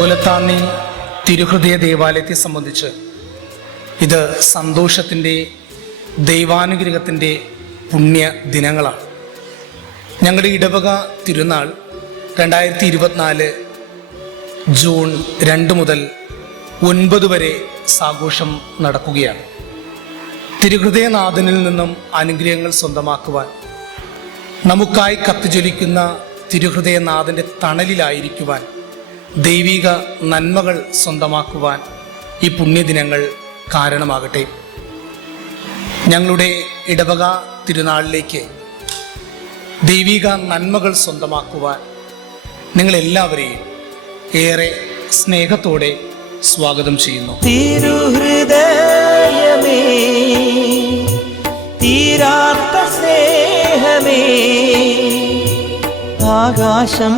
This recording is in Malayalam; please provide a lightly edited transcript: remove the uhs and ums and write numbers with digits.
ഓലത്താന്നി തിരുഹൃദയ ദേവാലയത്തെ സംബന്ധിച്ച് ഇത് സന്തോഷത്തിൻ്റെ ദൈവാനുഗ്രഹത്തിൻ്റെ പുണ്യ ദിനങ്ങളാണ്. ഞങ്ങളുടെ ഇടവക തിരുനാൾ 2024 ജൂൺ 2 മുതൽ 9 വരെ സാഘോഷം നടക്കുകയാണ്. തിരുഹൃദയനാഥനിൽ നിന്നും അനുഗ്രഹങ്ങൾ സ്വന്തമാക്കുവാൻ, നമുക്കായി കത്തിജ്വലിക്കുന്ന തിരുഹൃദയനാഥൻ്റെ തണലിലായിരിക്കുവാൻ, ദൈവിക നന്മകൾ സ്വന്തമാക്കുവാൻ ഈ പുണ്യദിനങ്ങൾ കാരണമാകട്ടെ. ഞങ്ങളുടെ ഇടവക തിരുനാളിലേക്ക് ദൈവിക നന്മകൾ സ്വന്തമാക്കുവാൻ നിങ്ങളെല്ലാവരെയും ഏറെ സ്നേഹത്തോടെ സ്വാഗതം ചെയ്യുന്നു. തിരുഹൃദയമേ, തീരാത്ത സ്നേഹമേ, ആകാശം